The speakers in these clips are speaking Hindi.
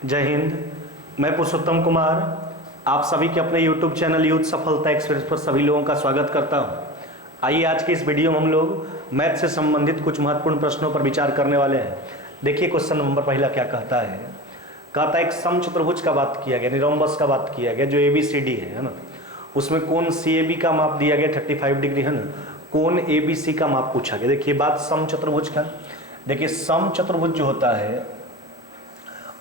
जय हिंद। मैं पुरुषोत्तम कुमार आप सभी के अपने YouTube चैनल यूथ सफलता एक्सप्रेस पर सभी लोगों का स्वागत करता हूं। आइए आज के इस वीडियो में हम लोग मैथ से संबंधित कुछ महत्वपूर्ण प्रश्नों पर विचार करने वाले हैं। देखिए क्वेश्चन नंबर पहला क्या कहता है। कहता है एक समचतुर्भुज का बात किया गया, निरोम्बस का बात किया गया जो ABCD है ना, उसमें कोण CAB का माप दिया गया 35 डिग्री है ना, कोण ABC का माप पूछा गया। देखिए बात समचतुर्भुज का, देखिए समचतुर्भुज जो होता है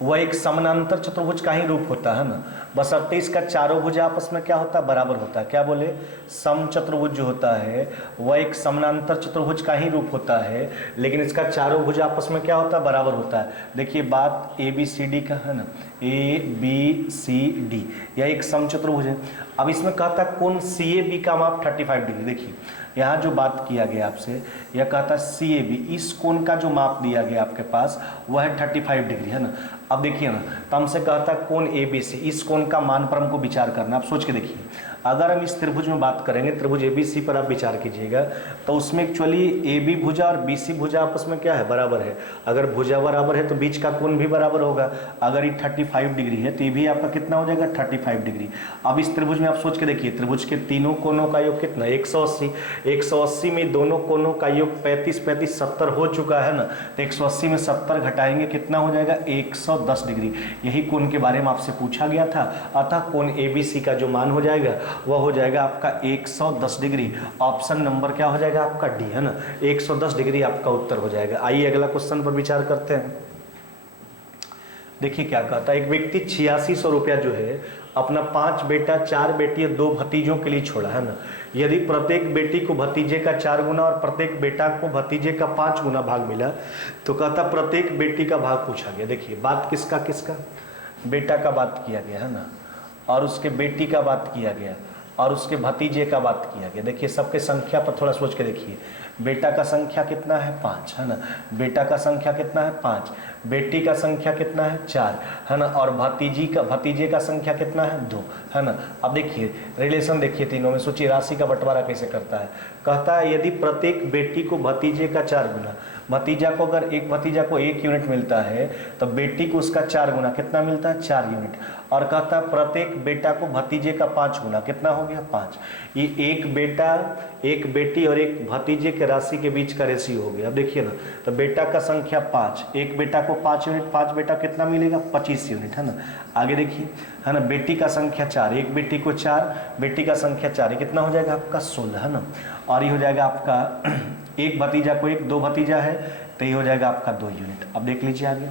वह एक समानांतर चतुर्भुज का ही रूप होता है ना, बशर्ते इसका चारों भुजा आपस में क्या होता है, बराबर होता है। क्या बोले, समचतुर्भुज जो होता है वह एक समानांतर चतुर्भुज का ही रूप होता है, लेकिन इसका चारों भुजा आपस में क्या होता है, बराबर होता है। देखिए बात ABCD का है ना, ABCD यह एक समचतुर्भुज है। अब इसमें कहता है कोण CAB का माप 35 डिग्री। देखिए यहाँ जो बात किया गया आपसे, यह कहता है CAB, इस कोण का जो माप दिया गया आपके पास वह है 35 डिग्री है ना। अब देखिए ना, तो हमसे कहता है कोण ABC, इस कोण का मान पर हमको विचार करना। आप सोच के देखिए, अगर हम इस त्रिभुज में बात करेंगे, त्रिभुज ABC पर आप विचार कीजिएगा, तो उसमें एक्चुअली AB भुजा और BC भुजा आपस में क्या है, बराबर है। अगर भुजा बराबर है तो बीच का कोण भी बराबर होगा। अगर ये 35 डिग्री है तो ये भी आपका कितना हो जाएगा, 35 डिग्री। अब इस त्रिभुज में आप सोच के देखिए, त्रिभुज के तीनों कोणों का योग कितना, 180। 180 में दोनों कोणों का योग 35 35 70 हो चुका है ना, तो 180 में 70 घटाएंगे कितना हो जाएगा, 110 डिग्री। यही कोण के बारे में आपसे पूछा गया था। अतः कोण ABC का जो मान हो जाएगा वह हो जाएगा आपका 110 डिग्री। ऑप्शन नंबर क्या हो जाएगा आपका डी है ना, 110 डिग्री आपका उत्तर हो जाएगा। आइए अगला क्वेश्चन पर विचार करते हैं। देखिए क्या कहता है, एक व्यक्ति 8600 रुपया जो है अपना 5 बेटा 4 बेटी और 2 भतीजों के लिए छोड़ा है ना। यदि प्रत्येक बेटी को भतीजे का 4 गुना और प्रत्येक बेटा को भतीजे का 5 गुना भाग मिला, तो कहता प्रत्येक बेटी का भाग पूछा गया। देखिए बात किसका किसका, बेटा का बात किया गया है ना, और उसके बेटी का बात किया गया, और उसके भतीजे का बात किया गया। देखिए सबके संख्या पर थोड़ा सोच के देखिए, बेटा का संख्या कितना है, 5 है ना, बेटा का संख्या कितना है, 5, बेटी का संख्या कितना है, 4 है ना, और भतीजे का संख्या कितना है, 2 है ना। अब देखिए रिलेशन देखिए तीनों में, सोचिए राशि का बंटवारा कैसे करता है। कहता है यदि प्रत्येक बेटी को भतीजे का 4 गुना, भतीजा को अगर एक भतीजा को 1 यूनिट मिलता है तो बेटी को उसका 4 गुना कितना मिलता है, 4 यूनिट। और कहता है प्रत्येक बेटा को भतीजे का 5 गुना कितना हो गया, 5। ये एक बेटा, एक बेटी और एक भतीजे के राशि के बीच का रेशियो हो गया। अब देखिए ना, तो बेटा का संख्या 5, एक बेटा को 5 यूनिट, 5 बेटा कितना मिलेगा, 25 यूनिट है ना। आगे देखिए है ना, बेटी का संख्या 4, एक बेटी को 4, बेटी का संख्या 4, ये कितना हो जाएगा आपका 16 है ना। और ये हो जाएगा आपका एक भतीजा को 1, 2 भतीजा है तो ये हो जाएगा आपका 2 यूनिट। अब देख लीजिए आगे,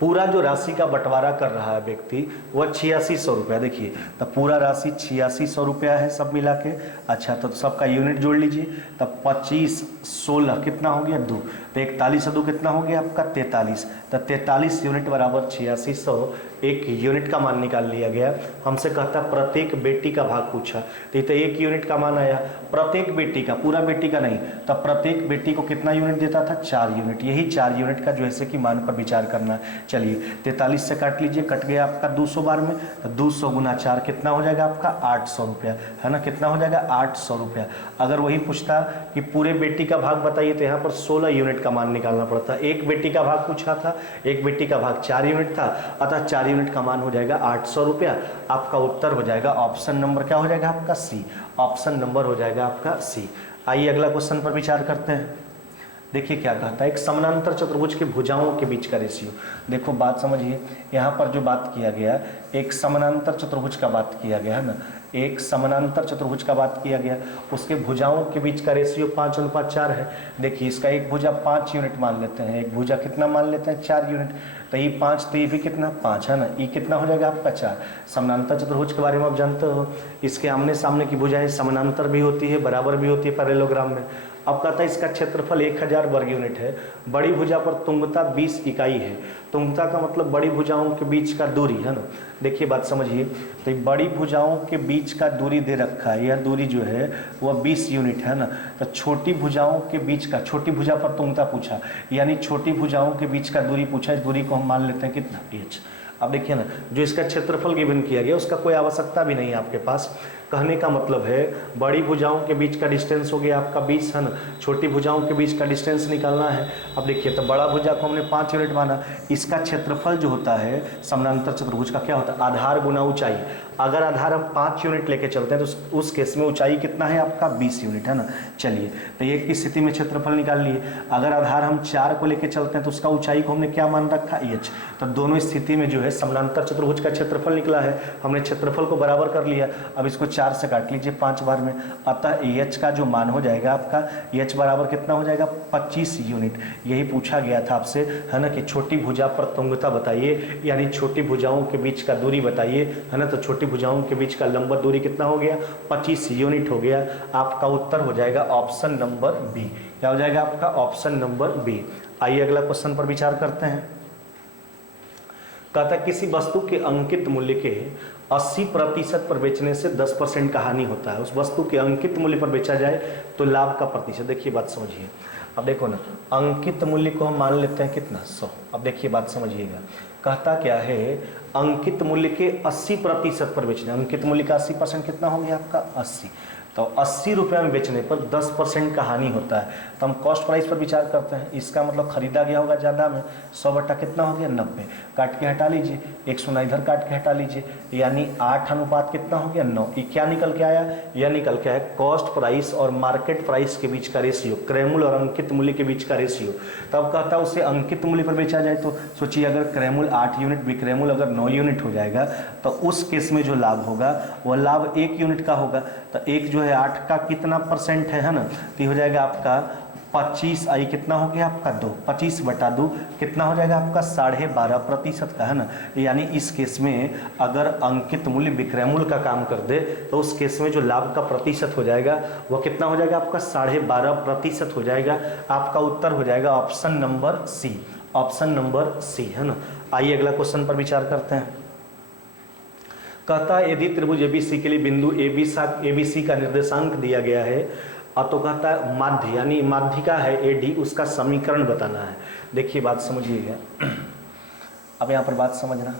पूरा जो राशि का बंटवारा कर रहा है व्यक्ति वह 8600 रुपया। देखिए तो पूरा राशि 8600 रुपया है सब मिला के। अच्छा तो सबका यूनिट जोड़ लीजिए, तब 25 16 कितना हो गया, 2, तो 41 2 कितना हो गया आपका 43। तो 43 यूनिट बराबर 8600, एक यूनिट का मान निकाल लिया गया। हमसे कहता प्रत्येक बेटी का भाग पूछा, तो 1 यूनिट का मान आया, प्रत्येक बेटी का, पूरा बेटी का नहीं। तब प्रत्येक बेटी को कितना यूनिट देता था, 4 यूनिट। यही 4 यूनिट का जो है कि मान पर विचार करना। चलिए 43 से काट लीजिए, कट गया आपका 200 बार में, तो 200 गुना 4 कितना हो जाएगा आपका 800 रुपया है ना, कितना हो जाएगा 800 रुपया। अगर वही पूछता कि पूरे बेटी का भाग बताइए तो यहाँ पर 16 यूनिट का मान निकालना पड़ता। एक बेटी का भाग पूछा था, एक बेटी का भाग 4 यूनिट था, अतः 4 यूनिट का मान हो जाएगा 800 रुपया। आपका उत्तर हो जाएगा ऑप्शन नंबर क्या हो जाएगा आपका सी, ऑप्शन नंबर हो जाएगा आपका सी। आइए अगला क्वेश्चन पर विचार करते हैं। देखिए क्या कहता है, एक समानांतर चतुर्भुज के भुजाओं के बीच का रेशियो। देखो बात समझिए, यहाँ पर जो बात किया गया, एक समानांतर चतुर्भुज का बात किया गया है ना, एक समानांतर चतुर्भुज का बात किया गया, उसके भुजाओं के बीच का रेशियो 5:4 है। देखिए इसका एक भुजा 5 यूनिट मान लेते हैं, एक भुजा कितना मान लेते हैं, 4 यूनिट। तो ये 5, तो ये भी कितना 5 है ना, ये कितना हो जाएगा आपका 4। समानांतर चतुर्भुज के बारे में आप जानते हो, इसके आमने सामने की भुजाएं समानांतर भी होती है, बराबर भी होती है पैरेललोग्राम में। अब कहता है इसका क्षेत्रफल 1000 वर्ग यूनिट है, बड़ी भुजा पर तुंगता 20 इकाई है। तुंगता का मतलब बड़ी भुजाओं के बीच का दूरी है ना। देखिए बात समझिए, तो बड़ी भुजाओं के बीच का दूरी दे रखा है, यह दूरी जो है वह 20 यूनिट है ना। तो छोटी भुजाओं के बीच का, छोटी भुजा पर तुंगता पूछा, यानी छोटी भुजाओं के बीच का दूरी पूछा, इस दूरी को हम मान लेते हैं कितना, h। अब देखिए ना, जो इसका क्षेत्रफल गिवन किया गया उसका कोई आवश्यकता भी नहीं है आपके पास, कहने का मतलब है बड़ी भुजाओं के बीच का डिस्टेंस हो गया आपका 20 है ना, छोटी भुजाओं के बीच का डिस्टेंस निकालना है। अब देखिए तो बड़ा भुजा को हमने 5 यूनिट माना, इसका क्षेत्रफल जो होता है समानांतर चतुर्भुज का क्या होता है, आधार गुना ऊंचाई। अगर आधार हम 5 यूनिट लेके चलते हैं तो उस केस में ऊंचाई कितना है आपका 20 यूनिट है ना। चलिए तो ये की स्थिति में क्षेत्रफल निकाल लिए। अगर आधार हम 4 को लेके चलते हैं तो उसका ऊंचाई को हमने क्या मान रखा h। तो दोनों स्थिति में जो है समानांतर चतुर्भुज का क्षेत्रफल निकला है, हमने क्षेत्रफल को बराबर कर लिया। अब इसको 4 से काट लीजिए 5 बार में, अतः h का जो मान हो जाएगा आपका h बराबर कितना हो जाएगा 25 यूनिट। यही पूछा गया था आपसे है ना कि छोटी भुजा पर तुंगता बताइए, यानी छोटी भुजाओं के बीच का दूरी बताइए है ना। तो छोटी भुजाओं के बीच का लंबवत दूरी कितना हो गया 25 यूनिट हो गया। आपका उत्तर हो जाएगा ऑप्शन नंबर बी। क्या हो जाएगा आपका ऑप्शन नंबर बी। आइए अगला क्वेश्चन पर विचार करते हैं। कहता किसी वस्तु के अंकित मूल्य के 80% पर बेचने से 10% का हानि होता है। उस वस्तु के अंकित मूल्य पर बेचा जाए तो लाभ का प्रतिशत। देखिए बात समझिए, अब देखो ना, अंकित मूल्य को हम मान लेते हैं कितना 100। अब देखिए बात समझिएगा, कहता क्या है अंकित मूल्य के 80% पर बेचने, अंकित मूल्य का 80% कितना हो गया आपका 80। तो 80 रुपये में बेचने पर 10% का हानि होता है। तो हम कॉस्ट प्राइस पर विचार करते हैं, इसका मतलब खरीदा गया होगा ज़्यादा में, 100 बटा कितना हो गया 90, काट के हटा लीजिए, 100 इधर काट के हटा लीजिए, यानी 8 अनुपात कितना हो गया 9। ये क्या निकल के आया, यह निकल के आया कॉस्ट प्राइस और मार्केट प्राइस के बीच का रेशियो, क्रय मूल्य और अंकित मूल्य के बीच का रेशियो। तब कहता है उसे अंकित मूल्य पर बेचा जाए तो सोचिए अगर क्रय मूल्य 8 यूनिट, विक्रय मूल्य अगर 9 यूनिट हो जाएगा तो उस केस में जो लाभ होगा वह लाभ 1 यूनिट का होगा। तो एक जो है 8 का कितना परसेंट है ना, तो हो जाएगा आपका 25, आई कितना हो गया आपका 2, 25 बटा 2 कितना हो जाएगा आपका 12.5% का है ना। यानी इस केस में अगर अंकित मूल्य विक्रय मूल्य का काम कर दे तो उस केस में जो लाभ का प्रतिशत हो जाएगा वह कितना हो जाएगा आपका 12.5% हो जाएगा। आपका उत्तर हो जाएगा option number C, option number C है ना। आइए अगला क्वेश्चन पर विचार करते हैं। कहता है यदि त्रिभुज एबीसी के लिए बिंदु एबीसी का निर्देशांक दिया गया है तो कहता है माध्य यानी माध्यिका है एडी, उसका समीकरण बताना है। देखिए बात समझिएगा, अब यहाँ पर बात समझना,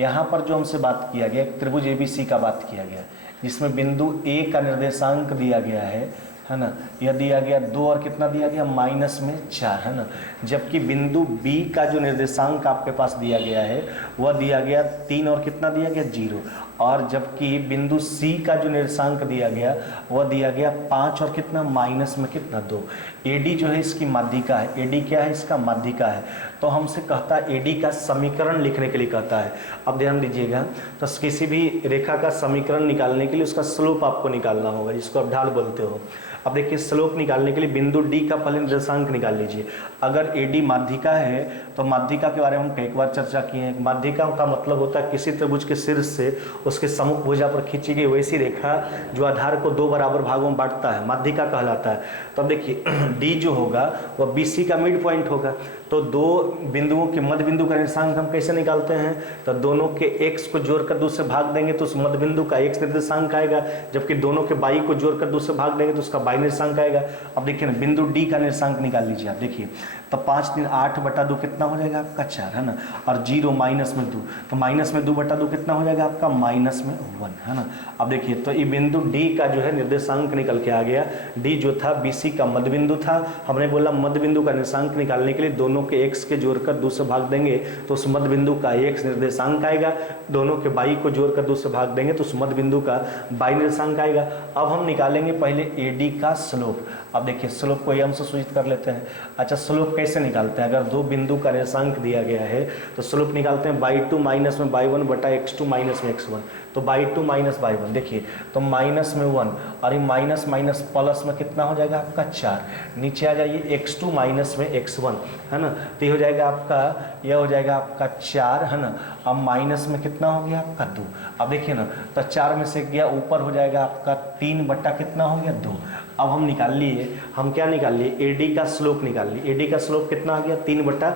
यहाँ पर जो हमसे बात किया गया त्रिभुज एबीसी का बात किया गया जिसमें बिंदु ए का निर्देशांक दिया गया है ना, यह दिया गया 2 और कितना दिया गया -4 है ना। जबकि बिंदु बी का जो निर्देशांक आपके पास दिया गया है वह दिया गया 3 और कितना दिया गया 0, और जबकि बिंदु सी का जो निर्देशांक दिया गया वह दिया गया 5 और कितना -2। एडी जो है इसकी माध्यिका है, एडी क्या है इसका माध्यिका है। तो हमसे कहता है एडी का समीकरण लिखने के लिए कहता है। अब ध्यान दीजिएगा, तो किसी भी रेखा का समीकरण निकालने के लिए उसका स्लोप आपको निकालना होगा, जिसको आप ढाल बोलते हो। अब देखिए स्लोप निकालने के लिए बिंदु डी का पहले निर्देशांक निकाल लीजिए। अगर एडी माध्यिका है तो माध्यिका के बारे में हम कई बार चर्चा किए हैं। माध्यिका का मतलब होता है किसी त्रिभुज के शीर्ष से उसके सम्मुख भुजा पर खींची गई वैसी रेखा जो आधार को 2 बराबर भागों में बांटता है, माध्यिका कहलाता है। तो अब देखिए डी जो होगा वह बीसी का मिड पॉइंट होगा। तो 2 बिंदुओं के मध्य बिंदु का निर्देशांक हम कैसे निकालते हैं, तो दोनों के x को जोड़कर 2 से भाग देंगे तो उस मध्य बिंदु का x निर्देशांक आएगा, जबकि दोनों के y को जोड़कर 2 से भाग देंगे तो उसका y निर्देशांक आएगा। अब देखिए ना बिंदु d का निर्देशांक निकाल लीजिए आप, देखिए तो 5 3 8 बटा 2 कितना हो जाएगा आपका 4 है ना, और 0 माइनस में 2, तो माइनस में 2 बटा 2 कितना हो जाएगा आपका -1 है ना। अब देखिए तो ये बिंदु d का जो है निर्देशांक निकल के आ गया। d जो था BC का मध्य बिंदु था, हमने बोला मध्य बिंदु का निर्देशांक निकालने के लिए दोनों के x के जोड़कर 2 से भाग देंगे तो उस मध्य बिंदु का x निर्देशांक आएगा, दोनों के y को जोड़कर 2 से भाग देंगे तो उस मध्य बिंदु का y निर्देशांक आएगा। अब हम निकालेंगे पहले AD का स्लोप। अब देखिए स्लोप को हम से सूचित कर लेते हैं। अच्छा स्लोप कैसे निकालते हैं, अगर 2 बिंदु का निर्देशांक दिया गया है तो स्लोप निकालते हैं y2 माइनस में y1 बटा x2 माइनस में x1। तो y2 माइनस y1 देखिए तो माइनस में 1 और ये माइनस माइनस प्लस में कितना हो जाएगा आपका 4, नीचे आ जाइए x2 माइनस में x1 है ना, तो ये हो जाएगा आपका, यह हो जाएगा आपका 4 है ना। अब माइनस में कितना हो गया आपका 2। अब देखिए ना तो 4 में से गया ऊपर हो जाएगा आपका 3 बटा कितना हो गया 2। अब हम निकाल लिए, हम क्या निकाल लिए एडी का स्लोप निकाल लिए। एडी का स्लोप कितना आ गया 3 बटा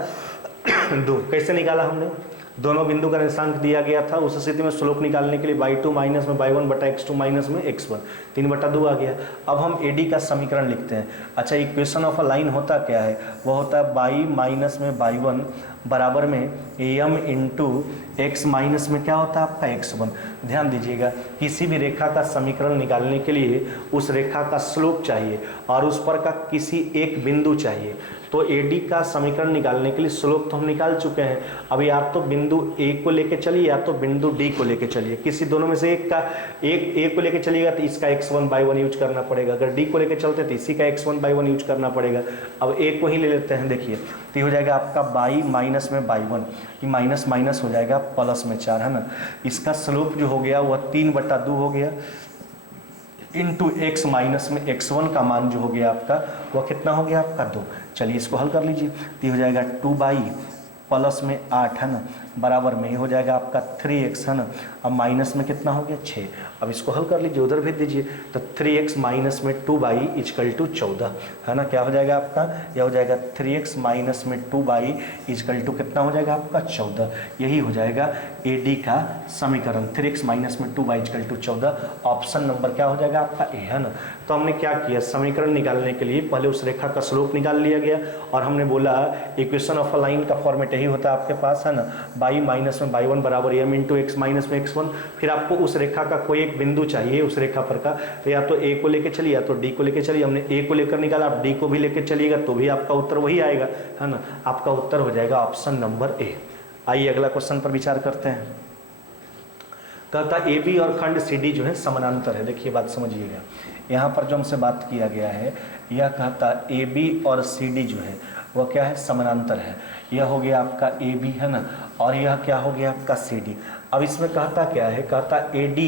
2। कैसे निकाला हमने, दोनों बिंदु का निर्देशांक दिया गया था, उस स्थिति में स्लोप निकालने के लिए y2 माइनस में y1 बटा x2 माइनस में x1 3 बटा 2 आ गया। अब हम AD का समीकरण लिखते हैं। अच्छा इक्वेशन ऑफ अ लाइन होता क्या है, वह होता है y माइनस में y1 बराबर में m इंटू एक्स माइनस में क्या होता है आपका x1। ध्यान दीजिएगा, किसी भी रेखा का समीकरण निकालने के लिए उस रेखा का स्लोप चाहिए और उस पर का किसी एक बिंदु चाहिए। तो AD का समीकरण निकालने के लिए स्लोप तो हम निकाल चुके हैं, अब या तो बिंदु A को लेके चलिए या तो बिंदु D को लेके चलिए, किसी दोनों में से एक का, एक A को लेके चलिएगा तो इसका x1/1 यूज करना पड़ेगा, अगर D को लेके चलते तो इसी का x1/1 यूज करना पड़ेगा। अब A को ही ले लेते हैं, देखिए तो ये हो जाएगा आपका बाई माइनस में बाई1, ये माइनस माइनस हो जाएगा प्लस में 4 है ना। इसका स्लोप जो हो गया वह 3/2 हो गया इंटू एक्स माइनस में x1 का मान जो हो गया आपका वह कितना हो गया आपका 2। चलिए इसको हल कर लीजिए, तो ये हो जाएगा 2 प्लस में 8 है ना, बराबर में ये हो जाएगा आपका 3x है ना। अब माइनस में कितना हो गया 6। अब इसको हल कर लीजिए, उधर भेज दीजिए, तो 3x माइनस में 2y इजकल टू 14 है ना। क्या हो जाएगा आपका, यह हो जाएगा 3x माइनस में 2y इजकल टू कितना हो जाएगा आपका 14। यही हो जाएगा AD का समीकरण, 3x माइनस में 2y is equal to 14। Option number क्या हो जाएगा आपका A है ना। तो हमने क्या किया, समीकरण निकालने के लिए पहले उस रेखा का स्लोप निकाल लिया गया और हमने बोला इक्वेशन ऑफ अ लाइन का फॉर्मेट यही होता है आपके पास है ना, बाई माइनस में बाई1 बराबर m इंटू एक्स माइनस में x1। फिर आपको उस रेखा का कोई एक बिंदु चाहिए उस रेखा पर का, तो या तो A को लेके चलिए या तो D को लेके चलिए। हमने A को लेकर निकाला, आप D को भी लेके चलिएगा तो भी आपका उत्तर वही आएगा है ना। आपका उत्तर हो जाएगा ऑप्शन नंबर A। आइए अगला क्वेश्चन पर विचार करते हैं। कहता AB और खंड CD जो है समानांतर है। देखिए बात समझिएगा, यहाँ पर जो हमसे बात किया गया है यह कहता AB और CD जो है वह क्या है, समानांतर है। यह हो गया आपका AB है ना, और यह क्या हो गया आपका CD। अब इसमें कहता क्या है, कहता AD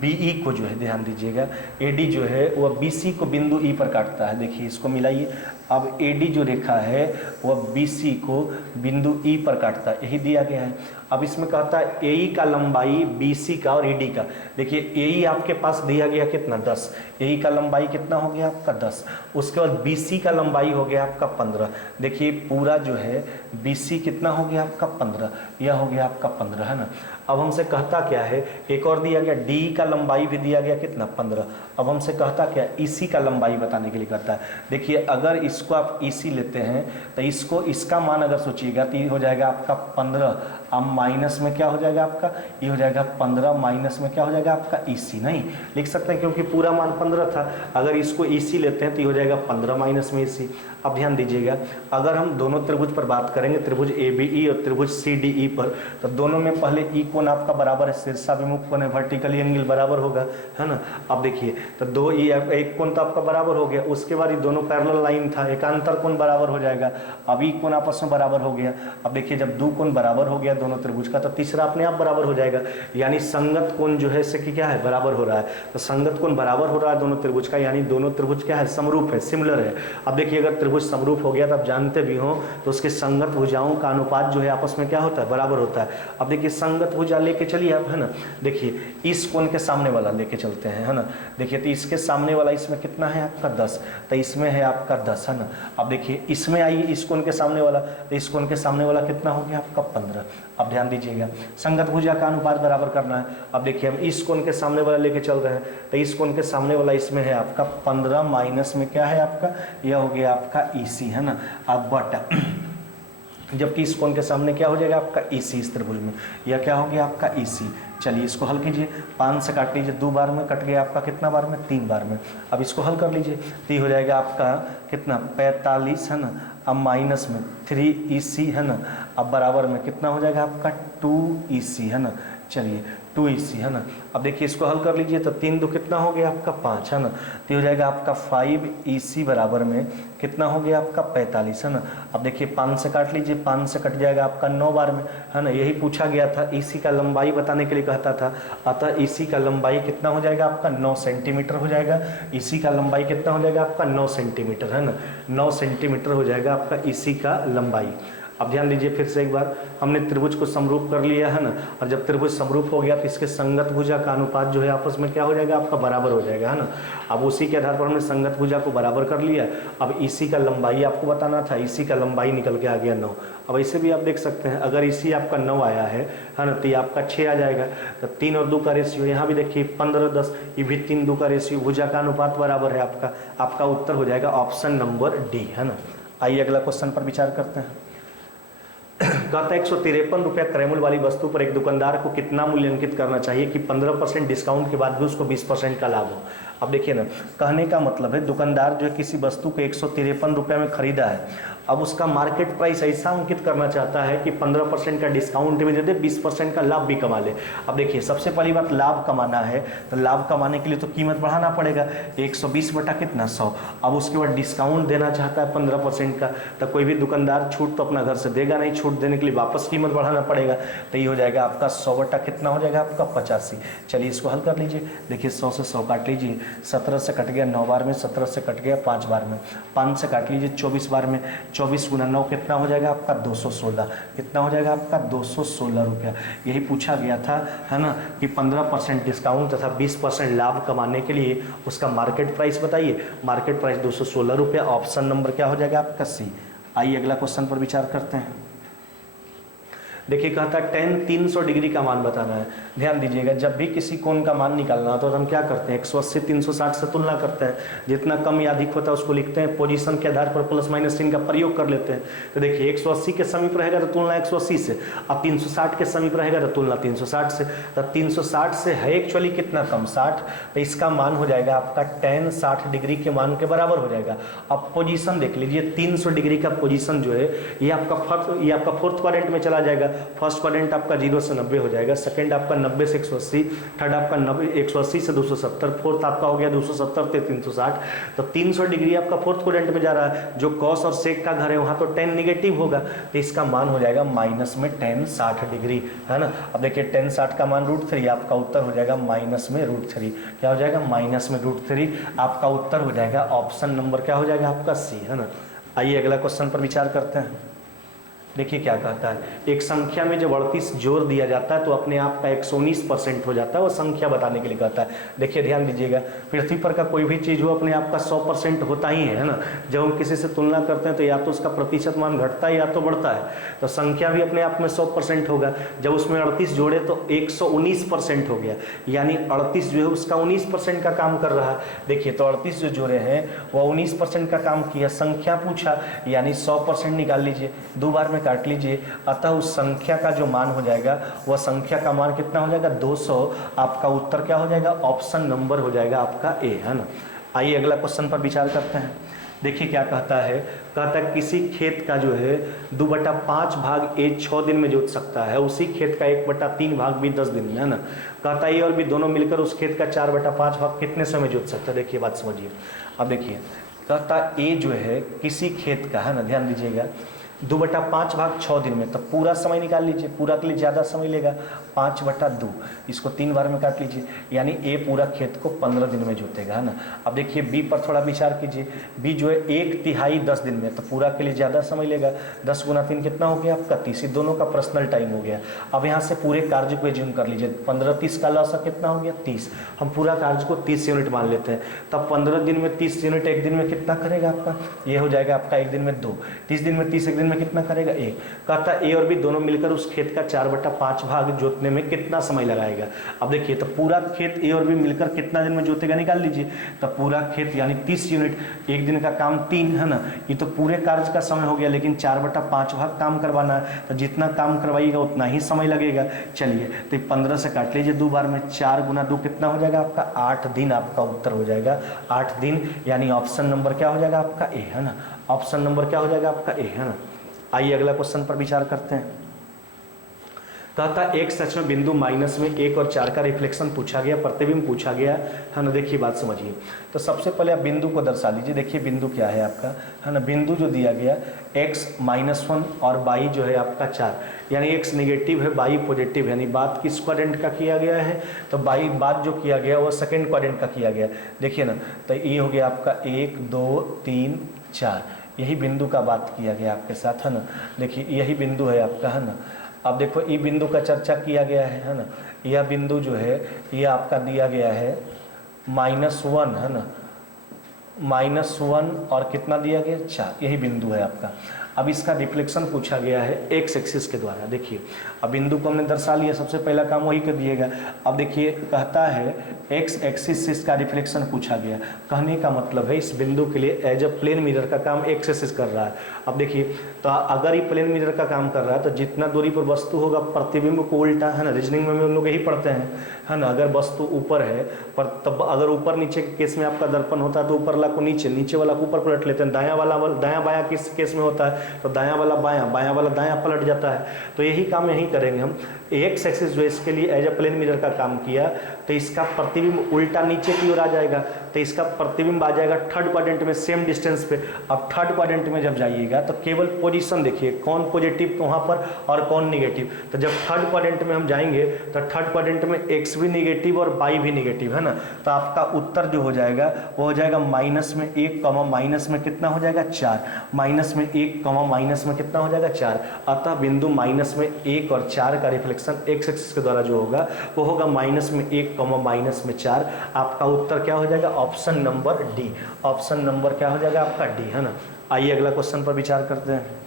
BE को जो है, ध्यान दीजिएगा, AD जो है वह BC को बिंदु E पर काटता है। देखिए इसको मिलाइए, अब AD जो रेखा है वह BC को बिंदु E पर काटता है, यही दिया गया है। अब इसमें कहता है AE का लंबाई BC का और AD का। देखिए AE आपके पास दिया गया कितना 10, AE का लंबाई कितना हो गया आपका 10। उसके बाद BC का लंबाई हो गया आपका 15। देखिए पूरा जो है BC कितना हो गया आपका 15, यह हो गया आपका 15 है ना। अब हमसे कहता क्या है, एक और दिया गया DE का लंबाई भी दिया गया कितना 15। अब हमसे कहता क्या, EC का लंबाई बताने के लिए कहता है। देखिए अगर इसको आप EC लेते हैं तो इसको, इसका मान अगर सोचिएगा तो ये हो जाएगा आपका 15, अब माइनस में क्या हो जाएगा आपका, ये हो जाएगा 15 माइनस में क्या हो जाएगा आपका EC। नहीं लिख सकते हैं क्योंकि पूरा मान 15 था, अगर इसको EC लेते हैं तो ये हो जाएगा 15 माइनस में EC। अब ध्यान दीजिएगा, अगर हम दोनों त्रिभुज पर बात करेंगे, त्रिभुज ABE और त्रिभुज CDE पर, तो दोनों में पहले E कोण आपका बराबर है, शीर्षाभिमुख कोण है, वर्टिकली एंगल बराबर होगा है ना। अब देखिए तो दो एक कोण तो आपका बराबर हो गया, उसके बाद ये दोनों पैरेलल लाइन था, एकांतर कोण बराबर हो जाएगा। अब E कोण आपस में बराबर हो गया। अब देखिए जब दो कोण बराबर हो गया दोनों त्रिभुज का, तो तीसरा अपने आप बराबर हो जाएगा, यानी संगत कोण जो है से कि क्या है, बराबर हो रहा है। तो संगत कोण बराबर हो रहा है दोनों त्रिभुज का, यानी दोनों त्रिभुज क्या है, समरूप है, सिमिलर है। अब देखिए अगर त्रिभुज समरूप हो गया तो आप जानते भी हो तो उसके संगत भुजाओं का अनुपात जो है आपस में क्या होता है, बराबर होता है। अब देखिए संगत भुजा लेके चलिए आप है ना, देखिए इस कोण के सामने वाला लेके चलते हैं है ना। देखिए तो इसके सामने वाला इसमें कितना है आपका 10, तो इसमें है आपका 10 है ना। अब देखिए इसमें आइए इस कोण के सामने वाला, तो इस कोण के सामने वाला कितना हो गया आपका 15। अब ध्यान दीजिएगा संगत भुजा का अनुपात बराबर करना है। अब देखिए हम इस कोण के सामने वाला लेके चल रहे हैं, तो इस कोण के सामने वाला इसमें है आपका 15 माइनस में क्या है आपका, यह हो गया आपका EC है ना। अब बटा, जबकि इस कोण के सामने क्या हो जाएगा आपका EC, इस त्रिभुज में यह क्या हो गया आपका EC। चलिए इसको हल कीजिए, 5 से काट लीजिए, 2 बार में कट गया आपका, कितना बार में, 3 बार में। अब इसको हल कर लीजिए, तो ये हो जाएगा आपका कितना 45 है ना। अब माइनस में 3EC है ना, अब बराबर में कितना हो जाएगा आपका 2EC है ना। चलिए 2EC है ना। अब देखिए इसको हल कर लीजिए, तो 3 2 कितना हो गया आपका 5 है ना, तो हो जाएगा आपका 5EC बराबर में कितना हो गया आपका 45 है ना। अब देखिए 5 से काट लीजिए, 5 से कट जाएगा आपका 9 बार में है ना। यही पूछा गया था, EC का लंबाई बताने के लिए कहता था, अतः EC का लंबाई कितना हो जाएगा आपका 9 सेंटीमीटर हो जाएगा। EC का लंबाई कितना हो जाएगा आपका 9 सेंटीमीटर है ना, 9 सेंटीमीटर हो जाएगा आपका EC का लंबाई। अब ध्यान दीजिए फिर से एक बार, हमने त्रिभुज को समरूप कर लिया है ना, और जब त्रिभुज समरूप हो गया तो इसके संगत भुजा का अनुपात जो है आपस में क्या हो जाएगा आपका, बराबर हो जाएगा है ना। अब उसी के आधार पर हमने संगत भुजा को बराबर कर लिया। अब EC का लंबाई आपको बताना था, EC का लंबाई निकल के आ गया 9। अब ऐसे भी आप देख सकते हैं, अगर EC आपका 9 आया है ना, तो ये आपका 6 आ जाएगा। तो 3 और 2 का रेशियो, यहाँ भी देखिए 15 10, ये भी 3 2 का रेशियो, भुजा का अनुपात बराबर है आपका। आपका उत्तर हो जाएगा ऑप्शन नंबर D है ना। आइए अगला क्वेश्चन पर विचार करते हैं। कहता है 153 रुपया क्रय मूल्य वाली वस्तु पर एक दुकानदार को कितना मूल्यांकित करना चाहिए कि 15% डिस्काउंट के बाद भी उसको 20% का लाभ हो। अब देखिए ना, कहने का मतलब है दुकानदार जो है किसी वस्तु को 153 रुपये में खरीदा है, अब उसका मार्केट प्राइस ऐसा अंकित करना चाहता है कि 15% का डिस्काउंट भी दे दे, 20% का लाभ भी कमा ले। अब देखिए सबसे पहली बात, लाभ कमाना है तो लाभ कमाने के लिए तो कीमत बढ़ाना पड़ेगा, 120 बटा कितना 100। अब उसके बाद डिस्काउंट देना चाहता है 15% का, तो कोई भी दुकानदार छूट तो अपना घर से देगा नहीं, छूट देने के लिए वापस कीमत बढ़ाना पड़ेगा। तो ये हो जाएगा आपका 100 बटा कितना हो जाएगा आपका 85। चलिए इसको हल कर लीजिए। देखिए 100 से 100 काट लीजिए, 17 से कट गया 9 बार में, 17 से कट गया 5 बार में, 5 से काट लीजिए 24 बार में, 24 गुना 9 कितना हो जाएगा आपका 216। कितना हो जाएगा आपका 216 रुपया। यही पूछा गया था, है ना, कि 15% डिस्काउंट तथा 20% लाभ कमाने के लिए उसका मार्केट प्राइस बताइए। मार्केट प्राइस 216 रुपया। ऑप्शन नंबर क्या हो जाएगा आपका सी। आइए अगला क्वेश्चन पर विचार करते हैं। देखिए कहता है tan 300 डिग्री का मान बताना है। ध्यान दीजिएगा, जब भी किसी कोण का मान निकालना हो तो हम क्या करते हैं, 180 360 से तुलना करते हैं, जितना कम या अधिक होता है उसको लिखते हैं, पोजीशन के आधार पर प्लस माइनस चिन्ह का प्रयोग कर लेते हैं। तो देखिए 180 के समीप रहेगा तो तुलना 180 से, अब 360 के समीप रहेगा तो तुलना 360 से, तब 360 से है एक्चुअली कितना कम 60, तो इसका मान हो जाएगा आपका tan 60 डिग्री के मान के बराबर हो जाएगा। अब पोजीशन देख लीजिए, 300 डिग्री का पोजीशन जो है ये आपका फोर्थ क्वाड्रेंट में चला जाएगा। फर्स्ट क्वाड्रेंट आपका 0 से 90 हो जाएगा, सेकंड आपका 90 से 180, थर्ड आपका 180 से 270, फोर्थ आपका हो गया 270 से 360। तो 300 डिग्री आपका फोर्थ क्वाड्रेंट में जा रहा है, जो कॉस और सेक का घर है वहाँ तो tan नेगेटिव होगा, तो इसका मान हो जाएगा माइनस में tan 60 डिग्री, है ना। अब देखिए tan 60 का मान √3, आपका उत्तर हो जाएगा माइनस में √3। क्या हो जाएगा, माइनस में √3। आपका उत्तर हो जाएगा ऑप्शन नंबर क्या हो जाएगा आपका सी, है ना। आइए अगला क्वेश्चन पर विचार करते हैं। देखिए क्या कहता है, एक संख्या में जब 38 जोड़ दिया जाता है तो अपने आप का 119% हो जाता है, वो संख्या बताने के लिए कहता है। देखिए ध्यान दीजिएगा, पृथ्वी पर का कोई भी चीज़ हो अपने आप का 100% होता ही है ना। जब हम किसी से तुलना करते हैं तो या तो उसका प्रतिशत मान घटता है या तो बढ़ता है, तो संख्या भी अपने आप में 100% होगा। जब उसमें 38 जोड़े तो 119% हो गया, यानी 38 जो है उसका 19% का काम कर रहा है। देखिए तो 38 जो जोड़े हैं वह 19% का काम किया, संख्या पूछा यानी 100% निकाल लीजिए, 2 बार में काट लीजिए। अतः उस संख्या का जो मान हो जाएगा वह संख्या का मान कितना हो जाएगा 200। आपका उत्तर क्या हो जाएगा, ऑप्शन नंबर हो जाएगा आपका ए, है ना। आइए अगला क्वेश्चन पर विचार करते हैं। देखिए क्या कहता है, कहता है किसी खेत का जो है 2/5 भाग ए 6 दिन में जोत सकता है, उसी खेत का 1/3 भाग भी 10 दिन में, है ना। कहता है ये और भी दोनों मिलकर उस खेत का 4/5 भाग कितने समय जोत सकता है। देखिए बात समझिए। अब देखिए कहता है ए जो है किसी खेत का, है ना, ध्यान दीजिएगा, 2/5 भाग 6 दिन में, तो पूरा समय निकाल लीजिए, पूरा के लिए ज़्यादा समय लेगा, 5/2, इसको 3 बार में काट लीजिए, यानी ए पूरा खेत को 15 दिन में जोतेगा, है ना। अब देखिए बी पर थोड़ा विचार कीजिए, बी जो है 1/3 10 दिन में, तो पूरा के लिए ज़्यादा समय लेगा, 10 गुना 3 कितना हो गया आपका 30, दोनों का पर्सनल टाइम हो गया। अब यहाँ से पूरे कार्य को एज्यूम कर लीजिए, 15-30 का लॉस कितना हो गया 30, हम पूरा कार्य को 30 यूनिट मान लेते हैं, तब 15 दिन में 30 यूनिट एक दिन में कितना करेगा आपका, ये हो जाएगा आपका एक दिन में 2, 30 दिन में 30 एक दिन में कितना करेगा 1। कहता ए और बी दोनों मिलकर उस खेत का 4/5 भाग जोतने में कितना समय लगाएगा। अब देखिए तो पूरा खेत ए और बी मिलकर कितना दिन में जोतेगा निकाल लीजिए, तो पूरा खेत यानी 30 यूनिट, एक दिन का काम 3, है ना, ये तो पूरे कार्य का समय हो गया, लेकिन 4/5 भाग काम करवाना है, तो जितना काम करवाइएगा उतना ही समय लगेगा। चलिए तो 15 से काट लीजिए 2 बार में, 4 गुना 2 कितना हो जाएगा आपका 8 दिन, आपका उत्तर हो जाएगा 8 दिन, यानी ऑप्शन नंबर क्या हो जाएगा आपका ए, है ना। ऑप्शन नंबर क्या हो जाएगा आपका ए, है ना। आइए अगला क्वेश्चन पर विचार करते हैं। कहता एक सच में बिंदु माइनस में 1 और 4 का रिफ्लेक्शन पूछा गया, प्रतिबिंब पूछा गया, है ना। देखिए बात समझिए, तो सबसे पहले आप बिंदु को दर्शा लीजिए। देखिए बिंदु क्या है आपका, है ना, बिंदु जो दिया गया x -1 और y जो है आपका 4, यानी x नेगेटिव है y पॉजिटिव है, यानी बात किस क्वाड्रेंट का किया गया है, तो बात जो किया गया वो सेकेंड क्वाड्रेंट का किया गया। देखिए ना, तो ये हो गया आपका 1 2 3 4, यही बिंदु का बात किया गया आपके साथ, है ना। देखिए यही बिंदु है आपका, है ना। अब देखो ये बिंदु का चर्चा किया गया है ना। यह बिंदु जो है ये आपका दिया गया है -1, है ना, -1 और कितना दिया गया 4, यही बिंदु है आपका। अब इसका रिफ्लेक्शन पूछा गया है एक्स एक्सिस के द्वारा। देखिए अब बिंदु को हमने दर्शा लिया, सबसे पहला काम वही कर दिएगा। अब देखिए कहता है एक्स एक्सिस से इसका रिफ्लेक्शन पूछा गया, कहने का मतलब है इस बिंदु के लिए एज अ प्लेन मिरर का काम एक्स एक्सिस कर रहा है। अब देखिए तो अगर ये प्लेन मिरर का काम कर रहा है तो जितना दूरी पर वस्तु होगा प्रतिबिंब को उल्टा, है ना, रीजनिंग में हम लोग यही पढ़ते हैं, है ना, अगर वस्तु ऊपर है पर तब अगर ऊपर नीचे के केस में आपका दर्पण होता है तो ऊपर वाला को नीचे, नीचे वाला को ऊपर पलट लेते हैं। दायां वाला दायां बायां किस केस में होता है तो दायां वाला बायां, बायां वाला दायां पलट जाता है। तो यही काम यही करेंगे हम। एक्स एक्सिस जो इसके लिए एज अ प्लेन मिरर का काम किया तो इसका प्रतिबिंब उल्टा नीचे की ओर आ जाएगा, तो इसका प्रतिबिंब आ जाएगा थर्ड क्वाड्रेंट में सेम डिस्टेंस पे। अब थर्ड क्वाड्रेंट में जब जाइएगा तो केवल पोजीशन देखिए कौन पॉजिटिव वहाँ पर और कौन निगेटिव। तो जब थर्ड क्वाड्रेंट में हम जाएंगे तो थर्ड क्वाड्रेंट में एक्स भी निगेटिव और वाई भी निगेटिव, है ना, तो आपका उत्तर जो हो जाएगा वो हो जाएगा माइनस में 1 कॉमा माइनस में कितना हो जाएगा 4, माइनस में 1 कॉमा माइनस में कितना हो जाएगा 4। अतः बिंदु माइनस में 1 और 4 का रिफ्लेक्शन एक्स एक्सिस के द्वारा जो होगा वो होगा माइनस में 1 कॉमा माइनस में 4। आपका उत्तर क्या हो जाएगा option number D. Option number क्या हो जाएगा आपका डी, है ना। आइए अगला क्वेश्चन पर विचार करते हैं।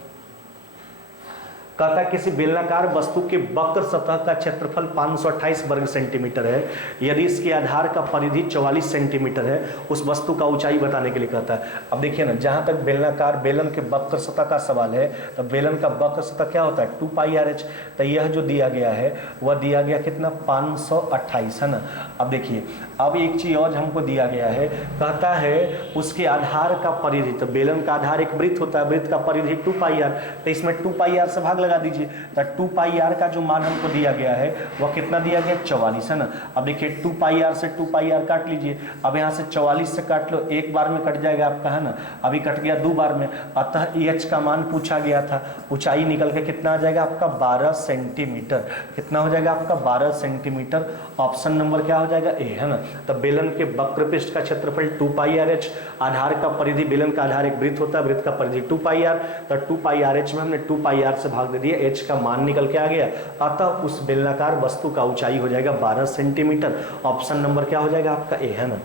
कहता है किसी बेलनाकार वस्तु के वक्र सतह का क्षेत्रफल 528 वर्ग सेंटीमीटर है, यदि इसके आधार का परिधि 44 सेंटीमीटर है, उस वस्तु का ऊंचाई बताने के लिए कहता है। अब देखिए ना, जहां तक बेलनाकार बेलन के वक्र सतह का सवाल है तो बेलन का वक्र सतह क्या होता है 2πr/h। तो यह जो दिया गया है वह दिया गया कितना 528, है ना। अब देखिए अब एक चीज और हमको दिया गया है, कहता है उसके आधार का परिधि, तो बेलन का आधार एक वृत्त होता है, वृत्त का परिधि 2πr, तो इसमें 2πr से भाग लगा दीजिए। तो 2πr का जो मान हमको दिया गया है वह कितना दिया गया 44, है ना। अब देखिए 2πr से 2πr काट लीजिए। अब यहाँ से 44 से काट लो, एक बार में कट जाएगा आपका, है ना, अभी कट गया 2 बार में। अतः एच का मान पूछा गया था, ऊंचाई निकल के कितना आ जाएगा आपका 12 सेंटीमीटर। कितना हो जाएगा आपका 12 सेंटीमीटर। ऑप्शन नंबर क्या हो जाएगा ए, है ना। तो बेलन के वक्र पृष्ठ का क्षेत्रफल 2πr/h, आधार का परिधि, बेलन का आधार एक वृत्त होता है, वृत्त का परिधि 2πr, तो 2πr/h में हमने 2πr से भाग दे दिया, h का मान निकल के आ गया। अतः उस बेलनाकार वस्तु का ऊंचाई हो जाएगा 12 सेंटीमीटर। ऑप्शन नंबर क्या हो जाएगा आपका ए, है ना।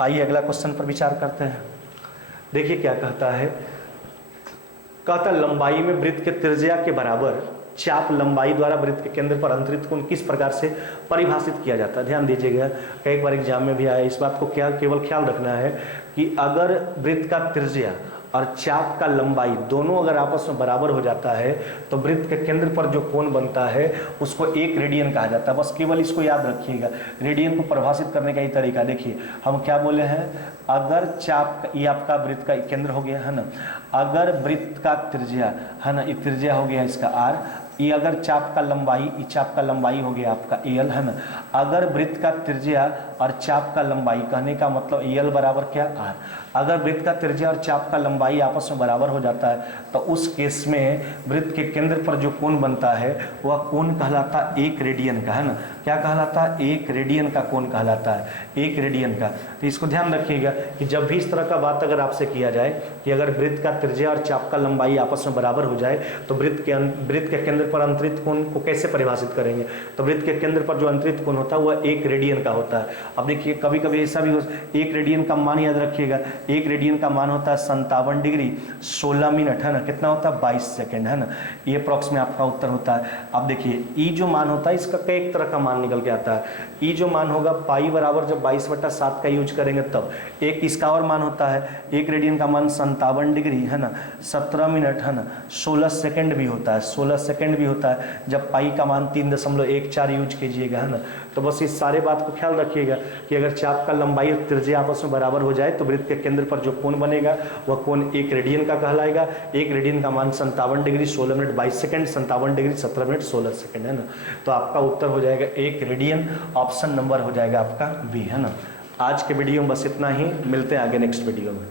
आइए अगला क्वेश्चन पर विचार करते हैं। देखिए क्या कहता है, कहता लंबाई में वृत्त के त्रिज्या के बराबर चाप लंबाई द्वारा वृत्त के केंद्र पर अंतरित कोण किस प्रकार से परिभाषित किया जाता है। ध्यान दीजिएगा, कई बार एग्जाम में भी आया, इस बात को क्या केवल ख्याल रखना है कि अगर वृत्त का त्रिज्या और चाप का लंबाई दोनों अगर आपस में बराबर हो जाता है तो वृत्त के केंद्र पर जो कोण बनता है उसको 1 रेडियन कहा जाता है। बस केवल इसको याद रखिएगा, रेडियन को परिभाषित करने का ही तरीका। देखिए हम क्या बोले हैं, अगर चाप, ये आपका वृत्त का केंद्र हो गया, है ना, अगर वृत्त का त्रिज्या, है ना, ये त्रिज्या हो गया इसका r, ये अगर चाप का लंबाई, ये चाप का लंबाई हो गया आपका एल, है ना। अगर वृत्त का त्रिज्या और चाप का लंबाई, कहने का मतलब एल बराबर क्या आर, अगर वृत्त का त्रिज्या और चाप का लंबाई आपस में बराबर हो जाता है तो उस केस में वृत्त के केंद्र पर जो कोण बनता है वह कोण कहलाता 1 रेडियन का, है ना। क्या कहलाता है 1 रेडियन का कोण कहलाता है, 1 रेडियन का। तो इसको ध्यान रखिएगा कि जब भी इस तरह का बात अगर आपसे किया जाए कि अगर वृत्त का त्रिज्या और चाप का लंबाई आपस में बराबर हो जाए तो वृत्त के केंद्र पर अंतरित कोण को कैसे परिभाषित करेंगे। तो वृत्त के केंद्र पर जो अंतरित कोण होता है वह 1 रेडियन का होता है। अब देखिए कभी कभी ऐसा भी हो, 1 रेडियन का मान याद रखिएगा, 1 रेडियन का मान होता है 57 डिग्री 16 मिनट, है ना, कितना होता है 22 सेकेंड, है ना। ये अप्रॉक्स में आपका उत्तर होता है। अब देखिए ई जो मान होता है इसका कई तरह का मान निकल के आता है। ई जो मान होगा पाई बराबर जब 22/7 का यूज करेंगे तब। एक इसका और मान होता है, 1 रेडियन का मान 57 डिग्री, है ना, 17 मिनट, है ना, 16 सेकेंड भी होता है, 16 सेकेंड भी होता है जब पाई का मान 3.14 यूज कीजिएगा, है ना। तो बस इस सारे बात को ख्याल रखिएगा कि अगर चाप का लंबाई और त्रिज्या आपस में बराबर हो जाए तो वृत्त के केंद्र पर जो कोण बनेगा वह कोण 1 रेडियन का कहलाएगा। 1 रेडियन का मान 57 degree 16 minute 22 second, 57 degree 17 minute 16 second, है ना। तो आपका उत्तर हो जाएगा 1 रेडियन। ऑप्शन नंबर हो जाएगा आपका बी, है ना। आज के वीडियो में बस इतना ही, मिलते हैं आगे नेक्स्ट वीडियो में।